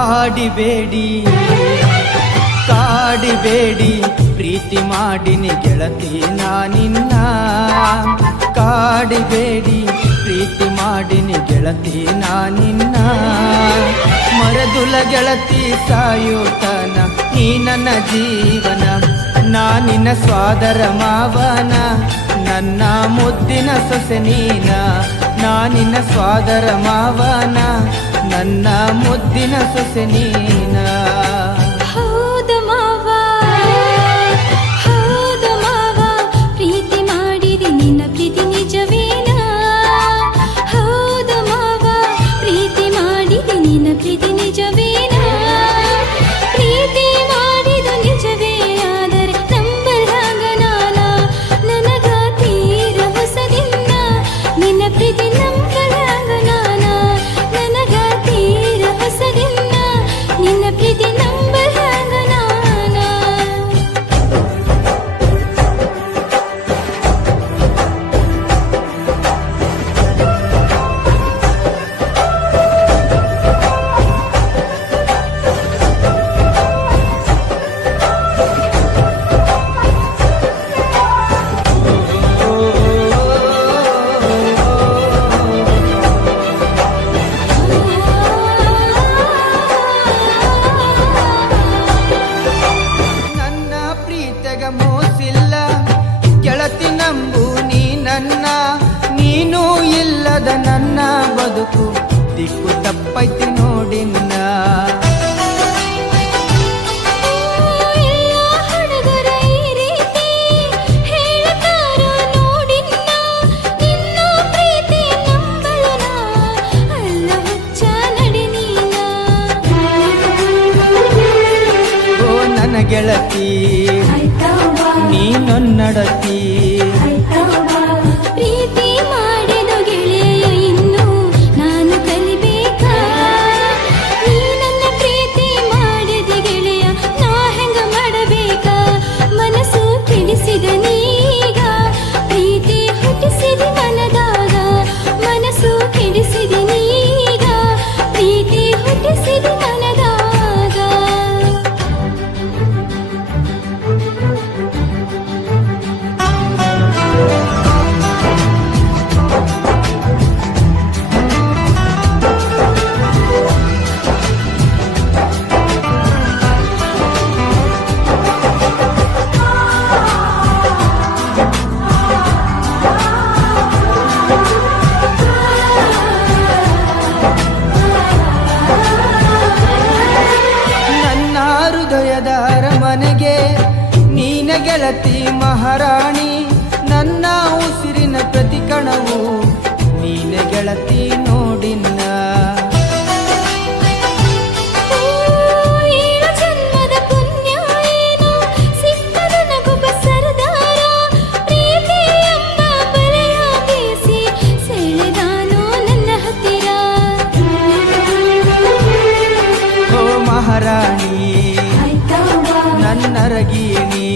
ಕಾಡಿಬೇಡಿ ಕಾಡಿಬೇಡಿ ಪ್ರೀತಿ ಮಾಡಿನಿ ಗೆಳತಿ ನಾನಿನ್ನ ಕಾಡಿಬೇಡಿ ಪ್ರೀತಿ ಮಾಡಿನಿ ಗೆಳತಿ ನಾನಿನ್ನ ಮರೆದುಲ ಗೆಳತಿ ಸಾಯುತನ ನೀ ನನ್ನ ಜೀವನ ನಾನಿನ ಸ್ವಾದರ ಮಾವನ ನನ್ನ ಮುದ್ದಿನ ಸೊಸೆ ನೀನ ನಾನಿನ ಸ್ವಾದರ ಮಾವನ ನನ್ನ ಮುದ್ದಿನ ಸೊಸೆ ನೀನ ಪ್ರೀತಿ ಮಾಡಿರಿ ನಿನ್ನ ಪ್ರೀತಿ ನಿಜವೇನ ಹೌದು ಮಾವ ಪ್ರೀತಿ ಮಾಡಿರಿ ನಿನ್ನ ಪ್ರೀತಿ ನಿಜವೇನ ಪ್ರೀತಿ ಮಾಡಿದು ನಿಜವೇ ಆದರೆ ನಂಬಲಾಗ ನಾನ ನನಗ ತೀರ ಹೊಸದಿನ್ನ ನಿನ್ನ ಪ್ರೀತಿ ನಂಬಲಾಗ ನಾನ ನನಗ ತೀರ ಹೊಸದಿನ್ನ ನಿನ್ನ ಪ್ರೀತಿ ನಂಬಲಾಗ ನಾನ ನನ್ನ ಪ್ರೀತಿಗ ಮೋಸಿಲ್ಲ ಗೆಳತಿ ನಂಬು ನೀ ನನ್ನ ನೀನು ಇಲ್ಲದ ನನ್ನ ಬದುಕು ದಿಕ್ಕು ತಪ್ಪೈತಿ ನೋಡಿನ್ನ ಎಲ್ಲ ಹುಡುಗರ ಈ ರೀತಿ ಹೇಳ್ತಾರ ನೋಡಿನ್ನ ನಿನ್ನ ಪ್ರೀತಿ ನಂಬಲನ ಅಲ್ಲ ಹುಚ್ಚ ನಡಿ ನೀನ ಓ ನನ್ನ ಗೆಳತಿ ನೀ ನನ್ನಡತಿ ಪ್ರೀತಿ ಮಾಡಿದ ಗೆಳೆಯ ಇನ್ನು ನಾನು ಕಲಿಬೇಕಾ ನೀ ನನ್ನ ಪ್ರೀತಿ ಮಾಡಿದ ಗೆಳೆಯ ನಾ ಹೆಂಗ ಮಾಡಬೇಕಾ ಮನಸ್ಸು ತಿಳಿಸಿದ ನೀಗ ಪ್ರೀತಿ ಹುಟ್ಟಿಸಿದ ಮನದಾಗ ಮನಸ್ಸು ತಿಳಿಸಿದ ನೀಗ ಪ್ರೀತಿ ಹುಟ್ಟಿಸಿದ ಮನದಾಗ ನನ್ನ ಹೃದಯದ ಅರಮನೆಗೆ ನೀನ ಗೆಳತಿ ಮಹಾರಾಣಿ ನನ್ನ ಉಸಿರಿನ ಪ್ರತಿ ಕಣವು ನೀನ ಗೆಳತಿ ನೋಡಿನ್ನ ಏಳು ಜನ್ಮದ ಪುಣ್ಯ ಏನು ಸಿಕ್ಕದ ನಗೊಬ್ಬ ಸರದಾರ ಪ್ರೀತಿ ಎಂಬ ಬಲೆಯ ಬೀಸಿ ಸೆಳೆದಾನೋ ನನ್ನ ಹತ್ತಿರ ಓ ಮಹಾರಾಣಿ ನನ್ನರಗೀಣಿ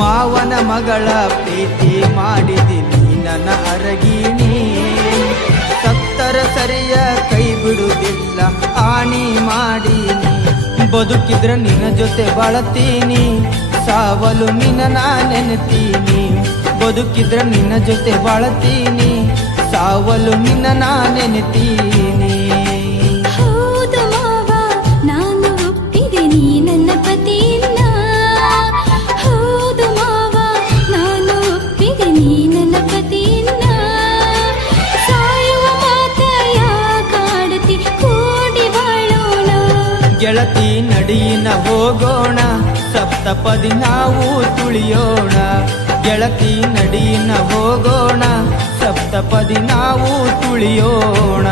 ಮಾವನ ಮಗಳ ಪ್ರೀತಿ ಮಾಡಿದಿನಿ ನನ್ನ ಅರಗೀಣಿ ಸತ್ತರ ಸರಿಯ ಕೈ ಬಿಡುವುದಿಲ್ಲ ಆಣಿ ಮಾಡೀನಿ ಬದುಕಿದ್ರ ನಿನ್ನ ಜೊತೆ ಬಾಳತೀನಿ ಸಾವಲು ನಿನ್ನ ನಾ ನೆನೆತೀನಿ ಬದುಕಿದ್ರ ನಿನ್ನ ಜೊತೆ ಬಾಳತೀನಿ ಸಾವಲು ನಿನ್ನ ನಾ ನೆನೆತೀನಿ ಹೌದು ಮಾವ ನಾನು ಒಪ್ಪಿದೆ ನೀ ನನ್ನ ಪತಿಯನ್ನ ಹೌದು ಮಾವ ನಾನು ಒಪ್ಪಿದೆ ನೀ ನನ್ನ ಪತಿಯನ್ನ ಸಾಯುವ ಮಾತ ಯಾಕಾಡತಿ ಕೂಡಿ ಬಾಳೋಣ ಗೆಳತಿ ನಡಿನ ಹೋಗೋಣ ಸಪ್ತಪದಿ ನಾವು ತುಳಿಯೋಣ ಗೆಳತಿ ನಡಿನ ಹೋಗೋಣ ಸಪ್ತಪದಿ ನಾವು ತುಳಿಯೋಣ